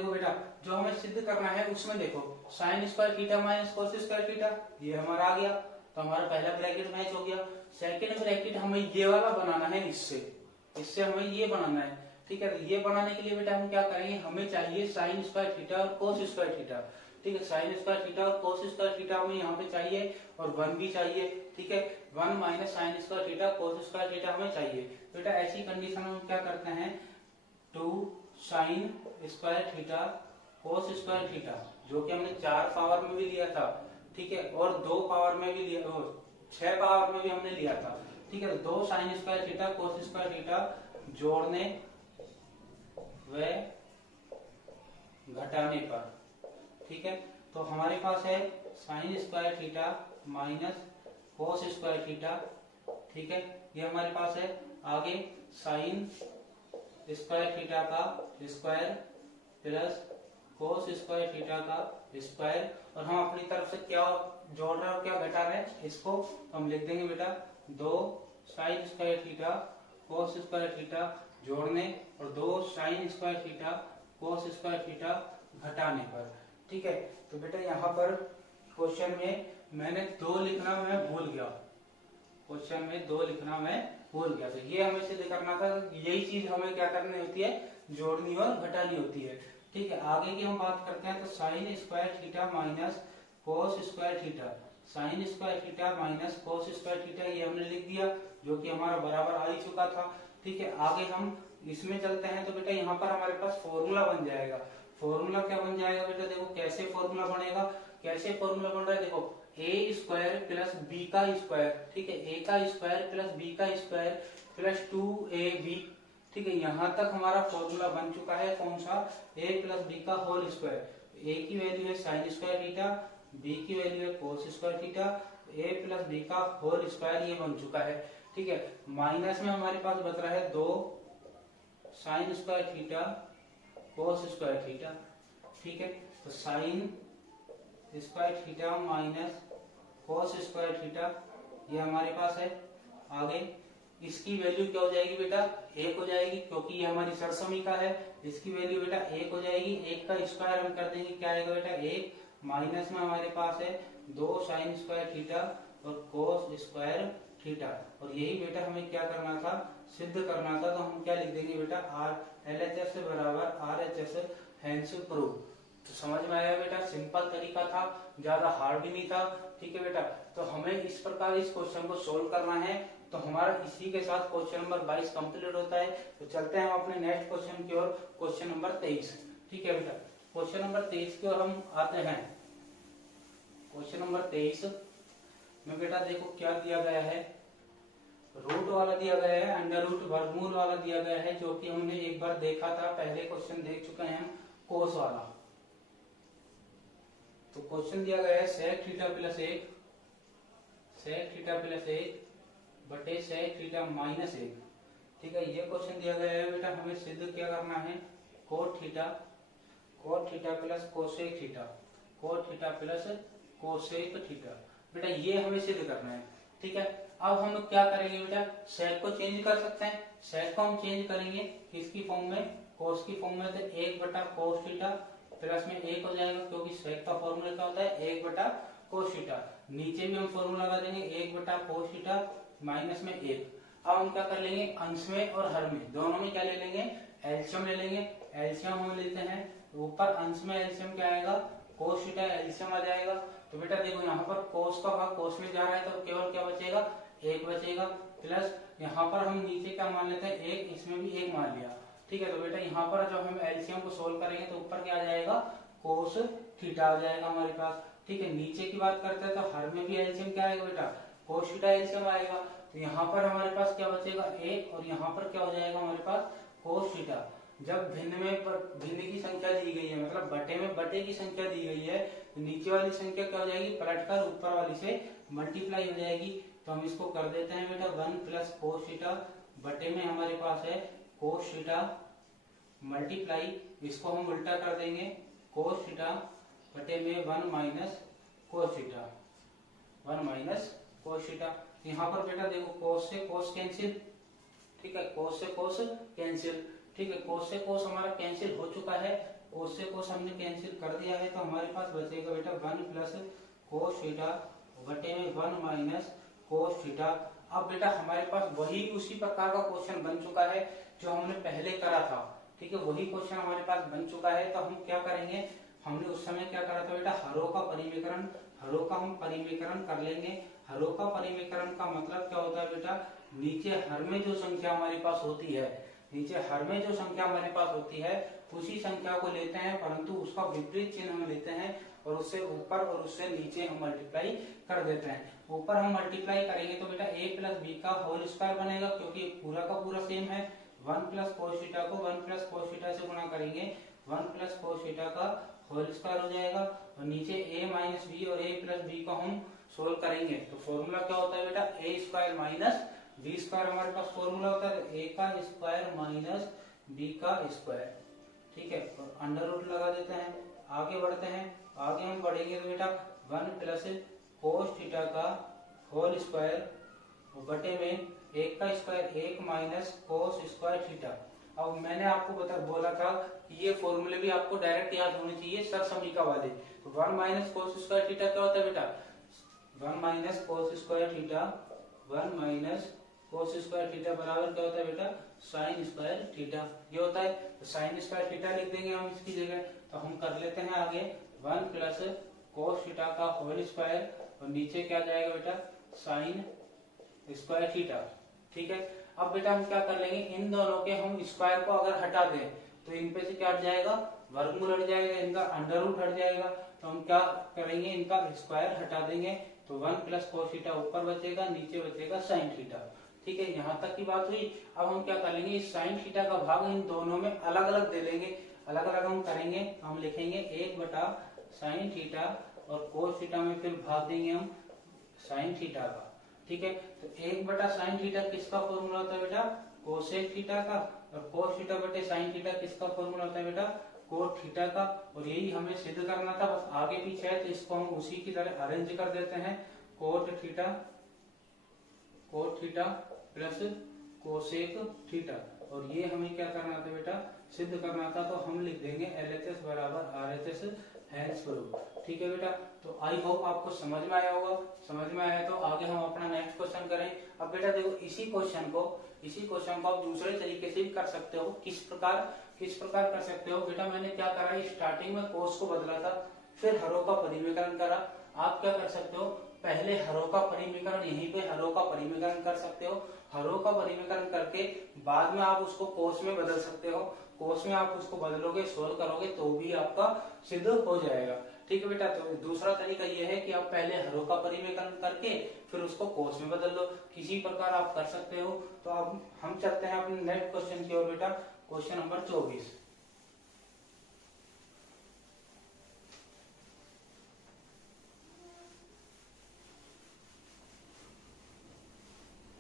बेटा, जो हमें सिद्ध करना है उसमें देखो साइन स्क्वायर थीटा माइनस कोस स्क्वायर थीटा, ये हमारा आ गया, तो हमारा पहला ब्रैकेट मैच हो गया। सेकंड ब्रैकेट हमें ये वाला बनाना है, इससे हमें ये बनाना है। ठीक है, तो ये बनाने के लिए बेटा हम क्या करेंगे, हमें चाहिए साइन स्क्वायर थीटा और कोस स्क्वायर थीटा। ठीक है, साइन स्क्वायर थीटा और कोस स्क्वायर थीटा हमें यहाँ पे चाहिए और 1 भी चाहिए। ठीक है, 1 minus sign square theta cos square theta हमें चाहिए। बेटा ऐसी कंडीशन में हम क्या करते हैं, 2 sign square theta cos square theta, जो कि हमने 4 पावर में भी लिया था। ठीक है, और 2 पावर में भी लिया, 6 पावर में भी हमने लिया था। ठीक है, 2 sign square theta cos square theta जोड़ने व घटाने पर। ठीक है, तो हमारे पास है साइन स्क्वायर थीटा माइनस कोस स्क्वायर थीटा। ठीक है, ये हमारे पास है। आगे साइन स्क्वायर थीटा का square plus cos square theta का स्क्वायर, और हम अपनी तरफ से क्या जोड़ रहे हैं और क्या घटा रहे हैं, इसको हम लिख देंगे बेटा 2 sign square theta cos square theta जोड़ने और 2 sign square theta cos square theta घटाने पर। ठीक है, तो बेटा यहाँ पर क्वेश्चन में मैंने 2 लिखना मैं भूल गया, क्वेश्चन में 2 लिखना मैं भूल गया। तो ये हमें सिद्ध करना था, यही चीज हमें क्या करनी होती है, जोड़नी और घटानी होती है। ठीक है, आगे की हम बात करते हैं। तो साइन स्क्वायर थीटा माइनस कोस square theta, sine square theta minus कोस स्क्वायर थीटा, ये हमने लिख दिया, जो कि हमारा बराबर आ ही चुका था। ठीक है, आगे हम इसमें चलते हैं। तो बेटा यहाँ पर हमारे पास फॉर्मूला बन जाएगा। फॉर्मूला क्या बन जाएगा बेटा, देखो कैसे फॉर्मूला बनेगा, कैसे फॉर्मूला बन रहा है, देखो ए स्क्वायर प्लस बी का स्क्वायर, ठीक है, ए का स्क्वायर प्लस बी का स्क्वायर प्लस 2ab। ठीक है, यहाँ तक हमारा फॉर्मूला बन चुका है, कौन सा, a प्लस बी का होल स्क्वायर। a की वैल्यू है साइन स्क्वायर थीटा, b की वैल्यू है cos square theta, a plus b का होल स्क्वायर, ये बन चुका है। ठीक है, माइनस में हमारे पास बच रहा है 2 sign square theta cos square theta. ठीक है, तो साइन स्क्वायर थीटा माइनस कोस स्क्वायर थीटा, ये हमारे पास है। आगे इसकी वैल्यू क्या हो जाएगी बेटा, 1 हो जाएगी, क्योंकि ये हमारी सरसमीका है। इसकी वैल्यू बेटा 1 हो जाएगी। 1 का स्क्वायर हम कर देंगे, क्या आएगा बेटा 1, माइनस में हमारे पास है 2 साइन स्क्वायर थीटा और कोस स्क्वायर थीटा। और यही बेटा हमें क्या करना था, सिद्ध करना था। तो हम क्या लिख देंगे बेटा, LHS बराबर RHS, हैंस प्रूव। तो समझ में आया बेटा, सिंपल तरीका था, ज्यादा हार्ड भी नहीं था। ठीक है बेटा, तो हमें इस प्रकार इस क्वेश्चन को सोल्व करना है। तो हमारा इसी के साथ क्वेश्चन नंबर 22 कंप्लीट होता है। तो चलते हैं हम अपने नेक्स्ट क्वेश्चन की ओर, क्वेश्चन नंबर 23। ठीक है बेटा, क्वेश्चन नंबर 23 की ओर हम आते हैं। क्वेश्चन नंबर 23 में बेटा देखो क्या दिया गया है, रूट वाला दिया गया है, अंडर रूट वर्गमूल वाला दिया गया है, जो कि हमने एक बार देखा था, पहले क्वेश्चन देख चुके हैं हम, कोस वाला। तो क्वेश्चन दिया गया है sec theta plus 1, sec theta plus 1 बटे सेक थीटा माइनस 1। ठीक है, ये क्वेश्चन दिया गया है बेटा, हमें सिद्ध क्या करना है, cot theta plus cosec theta, cot theta plus cosec theta, बेटा ये हमें सिद्ध करना है। ठीक है, अब हम क्या करेंगे बेटा, सेक को चेंज कर सकते हैं। सेक को हम चेंज करेंगे किसकी फॉर्म में, कोस की फॉर्म में। तो 1 बटा कोस थीटा प्लस में 1 हो जाएगा, क्योंकि सेक का फॉर्मूला क्या होता है, 1 बटा कोस थीटा। नीचे भी हम फॉर्मूला लगा देंगे 1 बटा कोस थीटा माइनस में 1। अब हम क्या कर लेंगे, अंश में और हर में दोनों में क्या ले लेंगे, एलसीएम ले लेंगे। एलसीएम हम लेते हैं, ऊपर अंश में एलसीएम क्या आएगा, कोस थीटा, एलसीएम आ जाएगा। तो बेटा देखो यहाँ पर कोस का भाग कोस में जा रहा है, तो केवल क्या बचेगा, 1 बचेगा, प्लस यहाँ पर हम नीचे क्या मान लेते हैं 1, इसमें भी 1 मान लिया। ठीक है, तो बेटा यहाँ पर जब हम एलसीएम को सोल्व करेंगे तो ऊपर क्या आ जाएगा, कोस थीटा आ जाएगा हमारे पास। ठीक है, नीचे की बात करते हैं तो हर में भी एलसीएम क्या आएगा बेटा, कोस थीटा एलसीएम आएगा। तो यहाँ पर हमारे पास क्या बचेगा 1, और यहाँ पर क्या हो जाएगा हमारे पास कोस थीटा। जब भिन्न में भिन्न की संख्या दी गई है, मतलब बटे में बटे की संख्या दी गई है, तो नीचे वाली संख्या क्या हो जाएगी, पलटकर ऊपर वाली से मल्टीप्लाई हो जाएगी। तो हम इसको कर देते हैं बेटा 1 प्लस कोस थीटा बटे में हमारे पास है कोस थीटा मल्टीप्लाई, इसको हम उल्टा कर देंगे, कोस थीटा बटे में 1 minus cos theta, 1 minus cos theta. यहाँ पर बेटा देखो कोस से कोस कैंसिल, ठीक है, कोस से कोस कैंसिल। ठीक है, कोस से कोस हमारा कैंसिल हो चुका है, कोस से कोस हमने कैंसिल कर दिया है। तो हमारे पास बचेगा बेटा 1 प्लस कोस थीटा बटे में 1 माइनस कोस थीटा। अब बेटा हमारे पास वही उसी प्रकार का क्वेश्चन बन चुका है जो हमने पहले करा था। ठीक है, वही क्वेश्चन हमारे पास बन चुका है। तो हम क्या करेंगे, हमने उस समय क्या करा था बेटा, हरों का परिमीकरण, हरों का हम परिमीकरण कर लेंगे। हरों का परिमीकरण का मतलब क्या होता है बेटा, नीचे हर में जो संख्या हमारे पास होती है, नीचे हर में जो संख्या हमारे पास होती है उसी संख्या को लेते हैं, परंतु उसका विपरीत चिन्ह हम लेते हैं और उससे ऊपर और उससे नीचे हम मल्टीप्लाई कर देते हैं। ऊपर हम मल्टीप्लाई करेंगे तो बेटा a प्लस बी का होल स्क्वायर बनेगा, क्योंकि पूरा का पूरा सेम है। 1 प्लस कोस थीटा को 1 प्लस कोस थीटा से गुणा करेंगे, 1 प्लस कोस थीटा का होल स्क्वायर हो जाएगा। और नीचे a माइनस बी और a प्लस बी को हम सोल्व करेंगे तो फॉर्मूला क्या होता है बेटा, a square minus b square हमारे पास फॉर्मूला होता है। a का स्क्वायर माइनस b का स्क्वायर, ठीक है, और अंडर रूट लगा देते हैं। आगे बढ़ते हैं, आगे हम बढ़ेंगे तो बेटा 1 प्लस कोस थीटा का होल स्क्वायर बटे में 1 का square 1 minus cos square theta. अब मैंने आपको बोला था कि ये फॉर्मूले भी आपको डायरेक्ट याद होने चाहिए सरसमीका वाले। तो 1 माइनस कोस स्क्वायर थीटा क्या होता है बेटा, 1 minus cos square theta, 1 minus cos square theta बराबर क्या होता है बेटा, साइन स्क्वायर थीटा। ये होता है, तो साइन स्क्वायर थीटा लिख देंगे हम इसकी जगह। तो हम कर लेते हैं आगे 1 प्लस कोस थीटा का होल स्क्वायर, और नीचे क्या जाएगा बेटा, साइन स्क्वायर थीटा। ठीक है, अब बेटा हम क्या कर लेंगे, इन दोनों के हम स्क्वायर को अगर हटा दें तो इन पे से क्या हट जाएगा, वर्गमूल हट जाएगा, इनका अंडर रूट हट जाएगा। तो हम क्या करेंगे, इनका स्क्वायर हटा देंगे, तो 1 प्लस कोस थीटा ऊपर बचेगा, नीचे बचेगा साइन थीटा। ठीक है, यहाँ तक की बात हुई। अब हम क्या कर लेंगे, इस साइन थीटा का भाग इन दोनों में अलग अलग दे लेंगे। अलग अलग हम करेंगे, हम लिखेंगे 1 बटा साइन थीटा, और कोस थीटा में फिर भाग देंगे हम साइन थीटा का। ठीक है, तो 1 बटा साइन थीटा किसका फॉर्मूला होता है बेटा, कोसेक थीटा का, और कोस थीटा बटे साइन थीटा किसका फॉर्मूला होता है बेटा, कोट थीटा का। और यही हमें सिद्ध करना था, बस आगे पीछे है तो इसको हम उसी की तरह अरेंज कर देते हैं। Cot theta plus cosec theta, और ये हमें क्या करना था बेटा, सिद्ध करना था। तो हम लिख देंगे LHS बराबर RHS हैंस प्रूफ। ठीक है बेटा, तो आई होप आपको समझ में आया होगा। समझ में आया तो आगे हम अपना नेक्स्ट क्वेश्चन करें। अब बेटा देखो, इसी क्वेश्चन को आप दूसरे तरीके से भी कर सकते हो। किस प्रकार कर सकते हो बेटा, मैंने क्या करा, स्टार्टिंग में कोस को बदला था, फिर हरों का परिमीकरण करा। आप क्या कर सकते हो, पहले हरों का परिमीकरण, यहीं पे हरों का परिमीकरण कर सकते हो। हरों का परिमीकरण करके बाद में आप उसको कोस में बदल सकते हो। कोस में आप उसको बदलोगे, सोल्व करोगे तो भी आपका सिद्ध हो जाएगा। ठीक है बेटा, तो दूसरा तरीका यह है कि आप पहले हरों का परिमीकरण करके फिर उसको कोस में बदल दो। किसी प्रकार आप कर सकते हो। तो अब हम चलते हैं अपने नेक्स्ट क्वेश्चन की ओर बेटा, क्वेश्चन नंबर 24।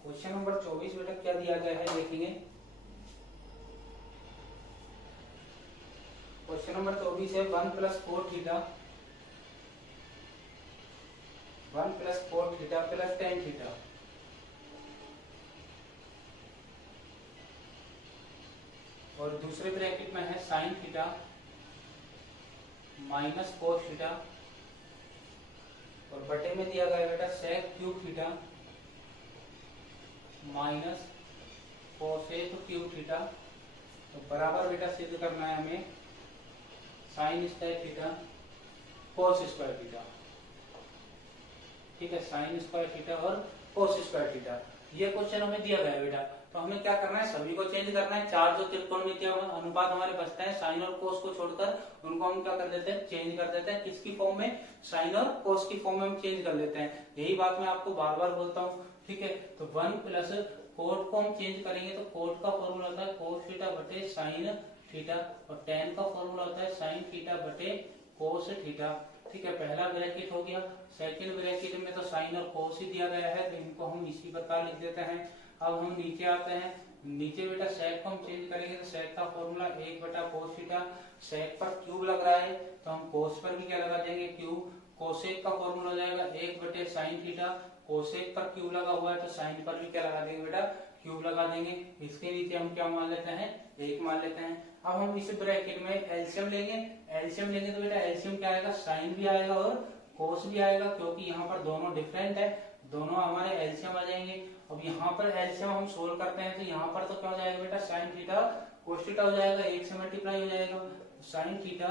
क्वेश्चन नंबर 24 बेटा क्या दिया गया है देखेंगे। क्वेश्चन नंबर 24 है 1 plus 4 theta, 1 plus 4 theta plus 10 theta, और दूसरे ब्रैकेट में है sine theta minus cos theta, और बटे में दिया गया है बेटा sec cube theta minus cosec cube theta. तो बराबर बेटा सिद्ध करना है हमें sine square theta cos square theta. ठीक है, साइन स्क्वायर थीटा और कोस स्क्वायर थीटा, ये क्वेश्चन हमें दिया गया है बेटा। तो हमें क्या करना है, सभी को चेंज करना है। चार जो त्रिकोणमितीय अनुपात हमारे बचते हैं साइन और कोस को छोड़कर, उनको हम क्या कर देते हैं, चेंज कर देते हैं। किसकी फॉर्म में, साइन और कोस की फॉर्म में हम चेंज कर लेते हैं। यही बात मैं आपको बार बार बोलता हूँ। ठीक है, तो 1 प्लस कोट को हम चेंज करेंगे तो कोट का फॉर्मूला होता है कोस थीटा बटे साइन थीटा, और tan का फॉर्मूला होता है साइन थीटा बटे कोस थीटा। ठीक है, पहला ब्रैकेट हो गया। सेकंड ब्रैकेट में तो साइन और कोस ही दिया गया है, तो इनको हम इसी प्रकार लिख देते हैं। अब हम नीचे आते हैं, नीचे बेटा सेक को हम चेंज करेंगे तो सेक का फॉर्मूला 1 बटा कोस थीटा। सेक पर क्यूब लग रहा है तो हम कोस पर भी क्या लगा देंगे, क्यूब। कोसेक का फॉर्मूला हो जाएगा 1 बटे साइन थीटा। कोसेक पर क्यूब लगा हुआ है तो साइन पर भी क्या लगा देंगे बेटा, क्यूब लगा देंगे। इसके नीचे हम क्या मान लेते हैं, 1 मान लेते हैं। अब हम इस ब्रैकेट में एलसीएम लेंगे। एलसीएम लेंगे तो बेटा एलसीएम क्या आएगा, साइन भी आएगा और कोस भी आएगा, क्योंकि यहाँ पर दोनों डिफरेंट है, दोनों हमारे एलसीएम आ जाएंगे। अब यहाँ पर एलसीएम हम सोल्व करते हैं तो यहाँ पर तो क्या हो जाएगा बेटा, साइन थीटा कोस थीटा हो जाएगा, 1 से मल्टीप्लाई हो जाएगा, साइन थीटा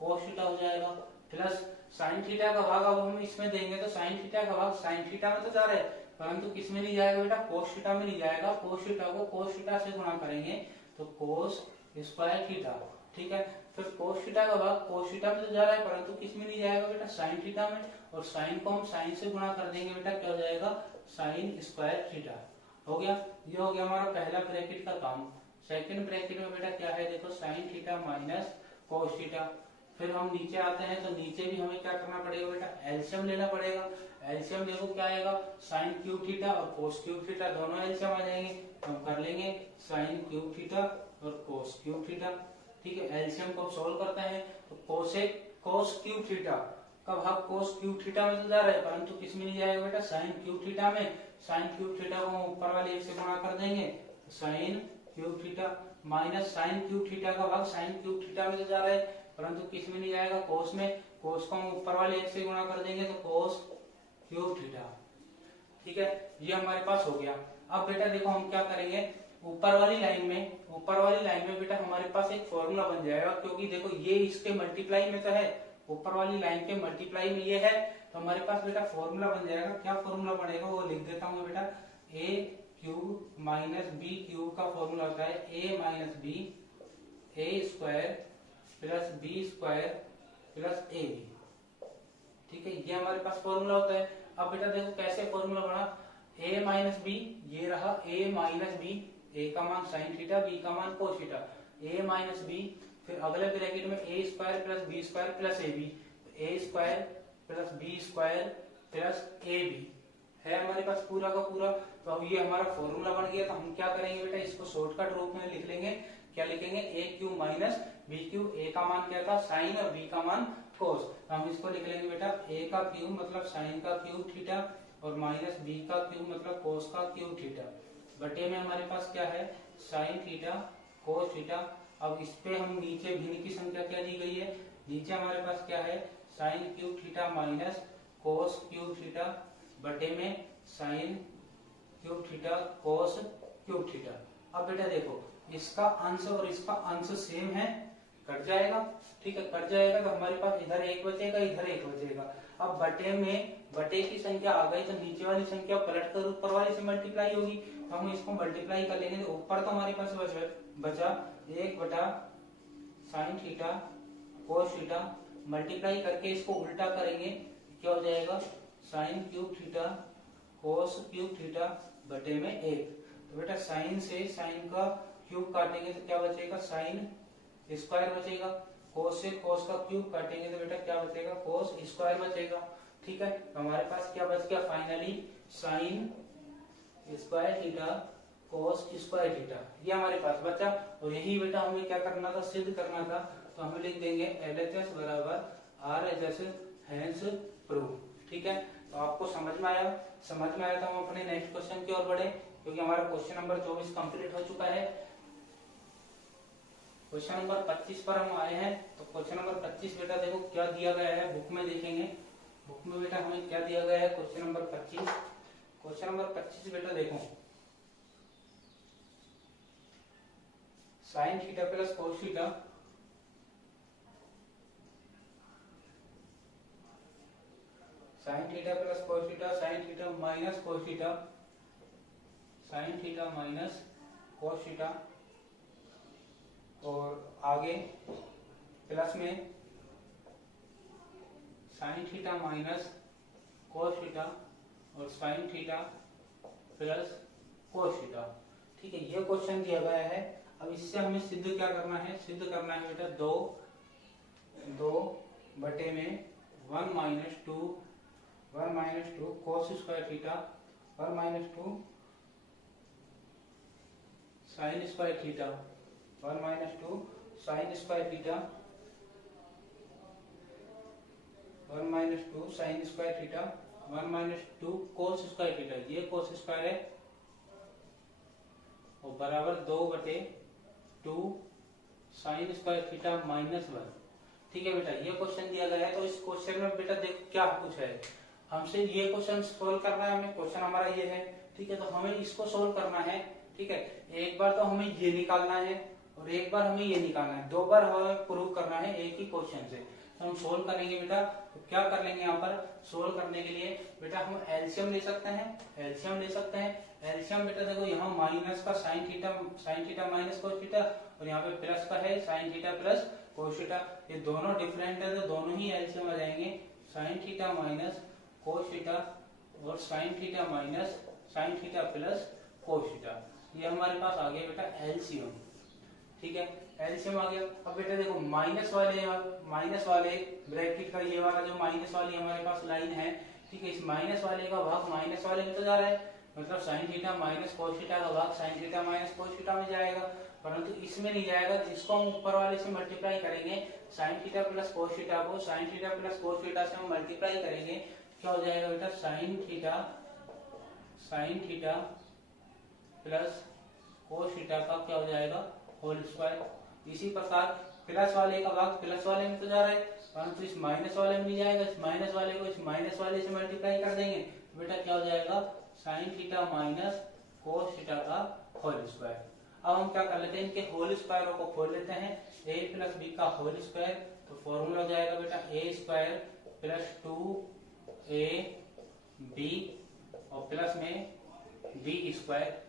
कोस थीटा हो जाएगा, प्लस साइन थीटा का भाग अब हम इसमें देंगे तो साइन थीटा का भाग साइन थीटा में तो जा रहा है, परंतु किस में नहीं जाएगा बेटा, कोस थीटा में नहीं जाएगा। कोस थीटा को कोस थीटा से गुणा करेंगे तो कोस स्क्वायर थीटा। ठीक है, फिर कोस थीटा का भाग कोस थीटा में तो जा रहा है, परंतु किस में नहीं जाएगा बेटा, साइन थीटा में, और साइन को हम साइन से गुणा कर देंगे बेटा, क्या हो जाएगा, साइन स्क्वायर थीटा। हो गया, ये हो गया हमारा पहला ब्रैकेट का काम। सेकंड ब्रैकेट में बेटा क्या है, देखो sine theta minus cos theta. फिर हम नीचे आते हैं तो नीचे भी हमें क्या करना पड़ेगा बेटा, एलसीएम लेना पड़ेगा। एलसीएम देखो क्या आएगा, साइन क्यूब थीटा और कोस क्यूब थीटा दोनों एलसीएम आ जाएंगे, तो हम कर लेंगे साइन क्यूब थीटा और कोस क्यूब थीटा। ठीक है, एलसीएम को सोल्व करते हैं तो कोस क्यूब थीटा का भाग कोस क्यूब थीटा में तो जा रहा है, परंतु किस में नहीं जाएगा बेटा, साइन क्यूब थीटा में। साइन क्यूब थीटा को ऊपर वाले एक से गुणा कर देंगे, sine cube theta minus sine cube theta का भाग साइन क्यूब थीटा में तो जा रहा है, परंतु किस में नहीं जाएगा, कोस में। कोस को हम ऊपर वाले एक से गुणा कर देंगे तो कोस क्यूब थीटा। ठीक है, ये हमारे पास हो गया। अब बेटा देखो हम क्या करेंगे, ऊपर वाली लाइन में बेटा हमारे पास एक फॉर्मूला बन जाएगा, क्योंकि देखो ये इसके मल्टीप्लाई में तो है, ऊपर वाली लाइन के मल्टीप्लाई में ये है, तो हमारे पास बेटा फॉर्मूला बन जाएगा। क्या फॉर्मूला बनेगा वो लिख देता हूँ बेटा, A cube minus B cube का फॉर्मूला होता है A minus B A square plus B square plus A B. ठीक है, ये हमारे पास फॉर्मूला होता है। अब बेटा देखो कैसे फॉर्मूला बना, a माइनस बी, ये रहा a माइनस बी, a का मान साइन थीटा, b का मान cos theta, a minus b, फिर अगले ब्रैकेट में a square plus B square plus A b, a square plus B square plus A b है हमारे पास पूरा का पूरा। तो अब ये हमारा फॉर्मूला बन गया। तो हम क्या करेंगे बेटा, इसको शॉर्टकट रूप में लिख लेंगे। क्या लिखेंगे, ए क्यू माइनस बी क्यू, ए का मान क्या था साइन और बी का मान कोस। तो हम इसको लिख लेंगे बेटा, ए का क्यूब मतलब साइन का क्यूब थीटा और माइनस बी का क्यूब मतलब कोस का क्यूब थीटा, बटे में हमारे पास क्या है साइन थीटा कोस थीटा। अब इस पे हम नीचे भिन्न की संख्या क्या दी गई है, नीचे हमारे पास क्या है sine cube theta minus cos cube theta बटे में sine cube theta cos cube theta. अब बेटा देखो इसका अंश और इसका अंश सेम है, कट जाएगा। ठीक है, कट जाएगा तो हमारे पास इधर एक बचेगा इधर एक बचेगा। अब बटे में बटे की संख्या आ गई तो नीचे वाली संख्या पलट कर ऊपर वाली से मल्टीप्लाई होगी, तो हम इसको मल्टीप्लाई कर लेंगे। तो ऊपर तो हमारे पास बचा एक बटा sign theta cos theta, multiply करके इसको उल्टा करेंगे क्या हो जाएगा sine cube theta cos cube theta बटे में एक। तो बेटा साइन से साइन का क्यूब काटेंगे तो क्या बचेगा साइन स्क्वायर बचेगा, कोस से कोस का क्यूब काटेंगे तो बेटा क्या बचेगा कोस स्क्वायर बचेगा। ठीक है, तो हमारे पास क्या बच गया finally sign square theta cos square theta, ये हमारे पास बचा। और यही बेटा हमें क्या करना था सिद्ध करना था। तो हम लिख देंगे LHS बराबर RHS हैंस प्रूफ। ठीक है, तो आपको समझ में आया तो हम अपने नेक्स्ट क्वेश्चन की ओर बढ़े, क्योंकि हमारा क्वेश्चन नंबर 24 कंप्लीट हो चुका है। क्वेश्चन नंबर 25 पर हम आए हैं। तो क्वेश्चन नंबर 25 बेटा देखो क्या दिया गया है, बुक में देखेंगे। बुक में बेटा हमें क्या दिया गया है क्वेश्चन नंबर 25। क्वेश्चन नंबर 25 बेटा देखो sine theta plus cos theta sine theta plus cos theta sine theta minus cos theta sine theta minus cos theta और आगे प्लस में sine theta minus cos theta और sine theta plus cos theta. ठीक है, ये क्वेश्चन दिया गया है। अब इससे हमें सिद्ध क्या करना है, सिद्ध करना है बेटा दो बटे में 1 माइनस टू कोस square theta 1 minus 2 sign square theta 1 minus 2 sign square theta 1 minus 2 sign square theta 1 minus 2 कोस स्क्वायर थीटा, ये कोस स्क्वायर है और बराबर 2/2 साइन स्क्वायर थीटा माइनस 1। ठीक है बेटा, ये क्वेश्चन दिया गया है। तो इस क्वेश्चन में बेटा देखो क्या पूछा है हमसे, ये क्वेश्चन सोल्व करना है हमें। क्वेश्चन हमारा ये है। ठीक है, तो हमें इसको सोल्व करना है। ठीक है, एक बार तो हमें ये निकालना है और एक बार हमें ये निकालना है, दो बार हमें प्रूव करना है एक ही क्वेश्चन से। तो हम सोल्व करेंगे बेटा। तो क्या कर लेंगे यहाँ पर सोल्व करने के लिए बेटा हम एलसीएम ले सकते हैं। एलसीएम बेटा देखो यहाँ माइनस का sign theta minus cos theta और यहाँ पे प्लस का है sine theta plus cos theta, ये दोनों डिफरेंट है तो दोनों ही एलसीएम आ जाएंगे। Sine theta minus cos theta और sine theta minus sine theta plus cos theta, ये हमारे पास आ गया बेटा एलसीएम। ठीक है, एलसीएम आ गया। अब बेटा देखो माइनस वाले ब्रैकेट का ये वाला जो माइनस वाली हमारे पास लाइन है, ठीक है, इस माइनस वाले का भाग माइनस वाले में तो जा रहा है, मतलब sign theta minus cos theta का भाग sign theta minus cos theta में जाएगा, परंतु इसमें नहीं जाएगा। जिसको हम ऊपर वाले से मल्टीप्लाई करेंगे sine theta plus cos theta को sine theta plus cos theta से हम मल्टीप्लाई करेंगे, क्या हो जाएगा बेटा sine theta plus cos theta का क्या हो जाएगा होल स्क्वायर। इसी प्रकार प्लस वाले का भाग प्लस वाले में तो जा रहा है, परंतु इस माइनस वाले में नहीं जाएगा। इस माइनस वाले को इस माइनस वाले से मल्टीप्लाई कर देंगे तो बेटा क्या हो जाएगा, sign theta minus cos theta का होल स्क्वायर। अब हम क्या कर लेते हैं, इनके होल स्क्वायरों को खोल लेते हैं। a प्लस बी का होल स्क्वायर, तो फॉर्मूला हो जाएगा बेटा a स्क्वायर प्लस 2ab और प्लस में b स्क्वायर।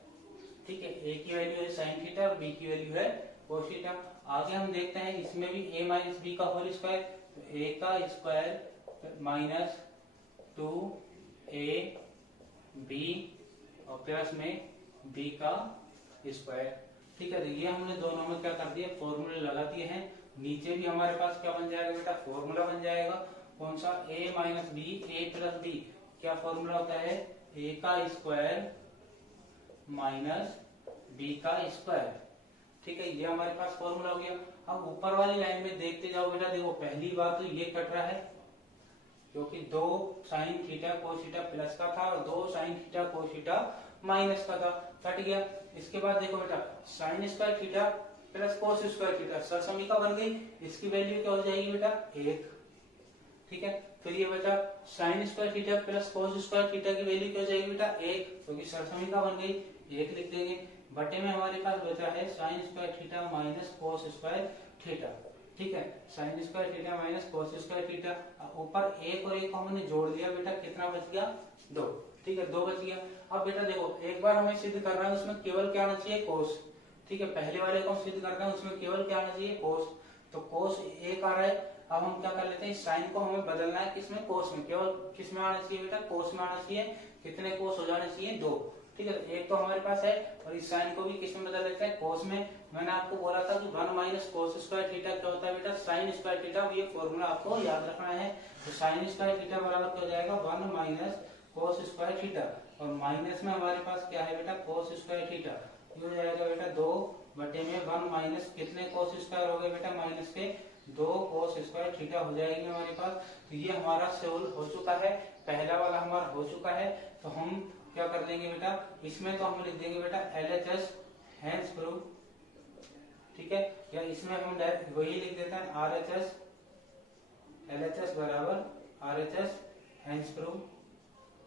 ठीक है, a की वैल्यू है साइन थीटा और b की वैल्यू है कोस थीटा। आगे हम देखते हैं इसमें भी a माइनस बी का होल स्क्वायर, तो a का स्क्वायर माइनस 2ab और प्लस में b का स्क्वायर। ठीक है, तो ये हमने दोनों में क्या कर दिया, फॉर्मूले लगा दिए हैं। नीचे भी हमारे पास क्या बन जाएगा बेटा, फॉर्मूला बन जाएगा। कौन सा, a minus B a plus b. क्या फॉर्मूला होता है, a का स्क्वायर माइनस b का स्क्वायर। ठीक है, ये हमारे पास फॉर्मूला हो गया। अब ऊपर वाली लाइन में देखते जाओ बेटा, देखो पहली बात तो ये कट रहा है क्योंकि 2 sine theta cos theta plus का था और 2 sine theta cos theta minus का था, कट गया। इसके बाद देखो बेटा sine square theta plus cos square theta सरसमीका बन गई। इसकी वैल्यू क्या हो जाएगी बेटा, 1। ठीक है, फिर ये बेटा sine square theta plus cos square theta की वैल्यू क्या हो जाएगी बेटा, 1, क्योंकि सरसमीका बन गई, 1 लिख देंगे। बटे में हमारे पास बचा है साइन स्क्वायर थीटा माइनस कोस स्क्वायर थीटा। ठीक है, साइन स्क्वायर थीटा माइनस कोस स्क्वायर थीटा। ऊपर 1 और 1 को हमने जोड़ दिया बेटा, कितना बच गया, 2। ठीक है, 2 बच गया। अब बेटा देखो एक बार हमें सिद्ध करना है, उसमें केवल क्या आना चाहिए, कोस। ठीक है, पहले वाले को हम सिद्ध करना है, उसमें केवल क्या आना चाहिए, कोस। तो कोस 1 आ रहा है। अब हम क्या कर लेते हैं, साइन को हमें बदलना है किसमें, कोस में। केवल किसमें आना चाहिए बेटा, कोस में आना चाहिए। कितने कोस हो जाने चाहिए, 2। ठीक है, तो 1 तो हमारे पास है और इस साइन को भी किसमें बदल लेते हैं, कोस में। मैंने आपको बोला था कि 1 माइनस कोस स्क्वायर थीटा क्या होता है बेटा, साइन स्क्वायर थीटा। ये फॉर्मूला आपको याद रखना है। तो साइन स्क्वायर थीटा बराबर क्या हो जाएगा, 1 माइनस कोस स्क्वायर थीटा, और माइनस में हमारे पास क्या है बेटा, कोस स्क्वायर थीटा। ये हो जाएगा बेटा 2 बटे में 1 माइनस कितने कोस स्क्वायर हो गए बेटा, माइनस के 2 कोस स्क्वायर थीटा हो जाएगी हमारे पास। तो ये हमारा सोल्व हो चुका है, पहला वाला हमारा हो चुका है। तो हम क्या कर देंगे बेटा, इसमें तो हम लिख देंगे बेटा LHS हैंस प्रूव। ठीक है, या इसमें हम वही लिख देते हैं RHS, LHS बराबर RHS हैंस प्रूव।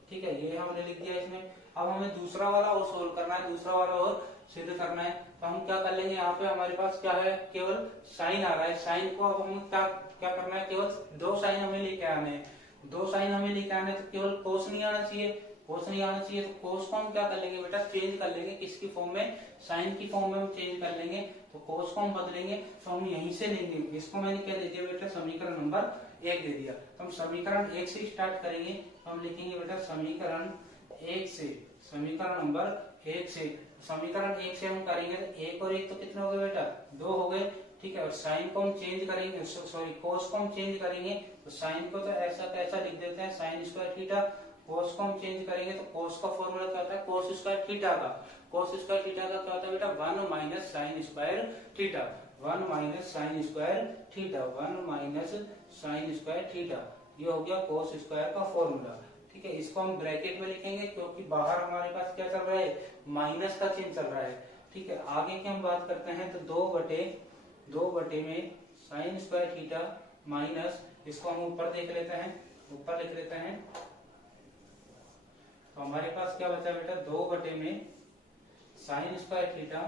ठीक है, ये हमने लिख दिया इसमें। अब हमें दूसरा वाला और सोल्व करना है, दूसरा वाला और सिद्ध करना है। तो हम क्या कर लेंगे, यहाँ पे हमारे पास क्या है, केवल साइन आ रहा है। साइन को अब हम क्या करना है, केवल 2 साइन हमें लेके आने हैं। 2 साइन हमें लेके आने, तो केवल कोस नहीं आना चाहिए, कोस नहीं आना चाहिए। तो कोस को हम क्या कर लेंगे बेटा, चेंज कर लेंगे। किसकी फॉर्म में, साइन की फॉर्म में हम चेंज कर लेंगे। तो कोस को हम बदलेंगे, तो हम यहीं से लेंगे। इसको मैंने क्या दे दिया बेटा, समीकरण नंबर 1 दे दिया। तो हम समीकरण 1 से स्टार्ट करेंगे। तो हम लिखेंगे बेटा समीकरण 1 से, समीकरण नंबर 1 से। समीकरण 1 से हम करेंगे तो 1 और 1 तो कितने हो गए बेटा, 2 हो गए। ठीक है, और साइन को हम चेंज करेंगे, सॉरी कोस को हम चेंज करेंगे। तो साइन को तो ऐसा कैसा लिख देते हैं, साइन स्क्वायर थीटा। कोस को हम चेंज करेंगे तो कोस का फॉर्मूला क्या होता है, कोस स्क्वायर थीटा का। कोस स्क्वायर थीटा का क्या होता है बेटा, 1 minus sign square theta. 1 minus sign square theta, 1 minus sign square theta. ये हो गया कोस स्क्वायर का फॉर्मूला। ठीक है, इसको हम ब्रैकेट में लिखेंगे क्योंकि बाहर हमारे पास क्या चल रहा है, माइनस का चिन्ह चल रहा है। ठीक है, आगे की हम बात करते हैं तो 2 बटे में साइन स्क्वायर थीटा माइनस, इसको हम ऊपर देख लेते हैं, ऊपर लिख लेते हैं। तो हमारे पास क्या बचा बेटा, 2 बटे में साइन स्क्वायर थीटा।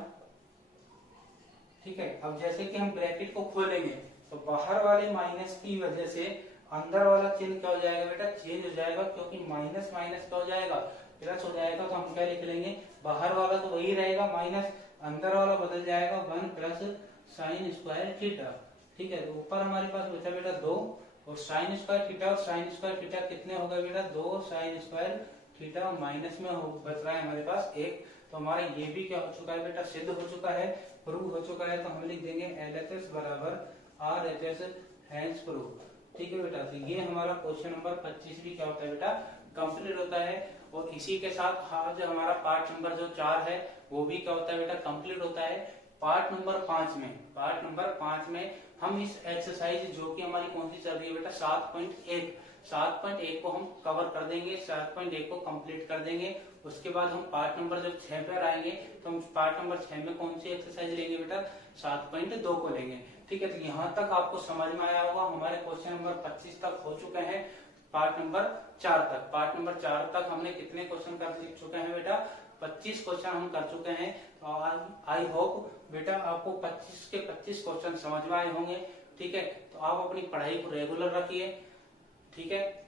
ठीक है, अब जैसे कि हम ब्रैकेट को खोलेंगे तो बाहर वाले माइनस की वजह से अंदर वाला चिन्ह क्या हो जाएगा बेटा, चेंज हो जाएगा। क्योंकि माइनस माइनस क्या हो जाएगा, प्लस हो जाएगा। तो हम क्या लिख लेंगे, बाहर वाला तो वही रहेगा माइनस, अंदर वाला बदल जाएगा 1 प्लस साइन स्क्वायर थीटा। ठीक है, तो ऊपर हमारे पास बचा बेटा 2 और साइन स्क्वायर थीटा, और साइन स्क्वायर थीटा कितने हो गए बेटा, 2 साइन स्क्वायर थीटा। माइनस में बच रहा है हमारे पास 1। तो हमारा ये भी क्या हो चुका है बेटा, सिद्ध हो चुका है, प्रूव हो चुका है। तो हम लिख देंगे LHS बराबर RHS हैंस प्रूव। ठीक है बेटा, तो ये हमारा क्वेश्चन नंबर 25 भी क्या होता है बेटा, कंप्लीट होता है। और इसी के साथ आज हमारा पार्ट नंबर जो 4 है वो भी क्या होता है बेटा, कंप्लीट होता है। पार्ट नंबर 5 में हम इस एक्सरसाइज जो कि हमारी कौन सी चल रही है बेटा 7.1 को हम कवर कर देंगे, 7.1 को कंप्लीट कर देंगे। उसके बाद हम पार्ट नंबर जब 6 पर आएंगे तो हम पार्ट नंबर 6 में कौन सी एक्सरसाइज लेंगे बेटा 7.2 को लेंगे। ठीक है, तो यहाँ तक आपको समझ में आया होगा। हमारे क्वेश्चन नंबर 25 तक हो चुके हैं, पार्ट नंबर 4 तक। पार्ट नंबर 4 तक हमने कितने क्वेश्चन कर चुके हैं बेटा 25 क्वेश्चन हम कर चुके हैं। आई होप बेटा आपको 25 के 25 क्वेश्चन समझ में आए होंगे। ठीक है, तो आप अपनी पढ़ाई को रेगुलर रखिए। ठीक है।